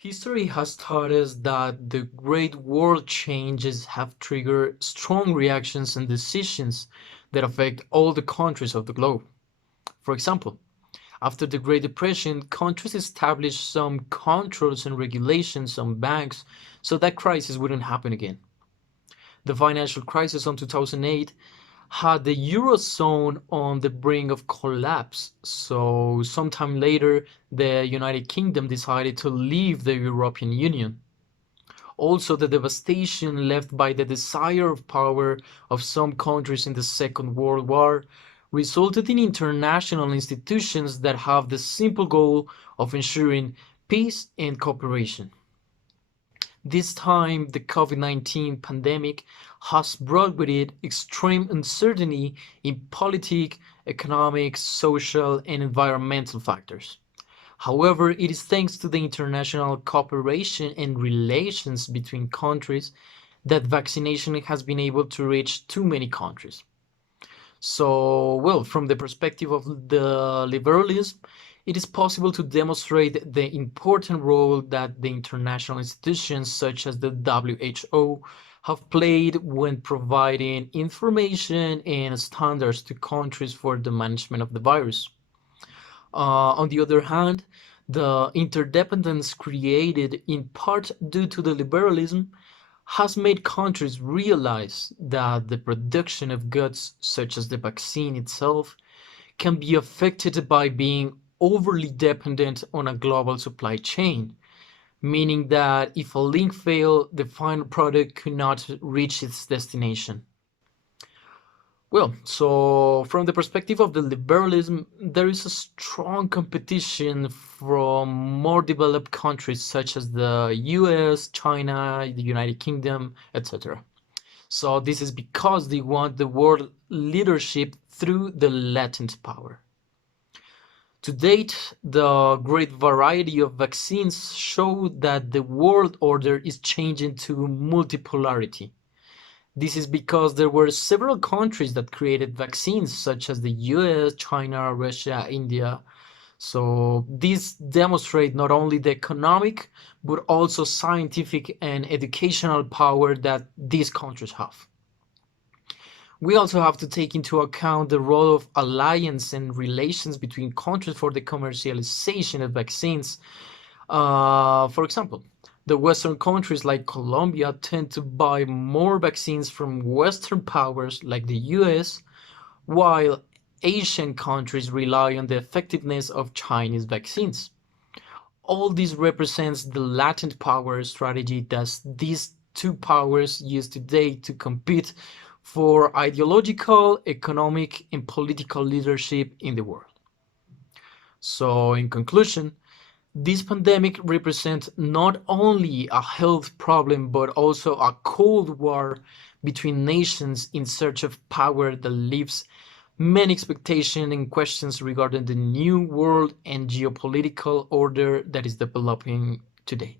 History has taught us that the great world changes have triggered strong reactions and decisions that affect all the countries of the globe. For example, after the Great Depression, countries established some controls and regulations on banks so that crisis wouldn't happen again. The financial crisis of 2008 had the Eurozone on the brink of collapse. So, sometime later, the United Kingdom decided to leave the European Union. Also, the devastation left by the desire of power of some countries in the Second World War resulted in international institutions that have the simple goal of ensuring peace and cooperation. This time, the COVID-19 pandemic has brought with it extreme uncertainty in politic, economic, social, and environmental factors. However, it is thanks to the international cooperation and relations between countries that vaccination has been able to reach too many countries. So, well, from the perspective of the liberalism, it is possible to demonstrate the important role that the international institutions such as the WHO have played when providing information and standards to countries for the management of the virus. On the other hand, the interdependence created in part due to the liberalism has made countries realize that the production of goods, such as the vaccine itself, can be affected by being overly dependent on a global supply chain, meaning that if a link fails, the final product could not reach its destination. Well, so from the perspective of the liberalism, there is a strong competition from more developed countries such as the US, China, the United Kingdom, etc. So this is because they want the world leadership through the latent power. To date, the great variety of vaccines show that the world order is changing to multipolarity. This is because there were several countries that created vaccines, such as the US, China, Russia, India. So these demonstrate not only the economic, but also scientific and educational power that these countries have. We also have to take into account the role of alliance and relations between countries for the commercialization of vaccines. For example, the Western countries like Colombia tend to buy more vaccines from Western powers like the US, while Asian countries rely on the effectiveness of Chinese vaccines. All this represents the latent power strategy that these two powers use today to compete for ideological, economic, and political leadership in the world. So, in conclusion, this pandemic represents not only a health problem but also a cold war between nations in search of power that leaves many expectations and questions regarding the new world and geopolitical order that is developing today.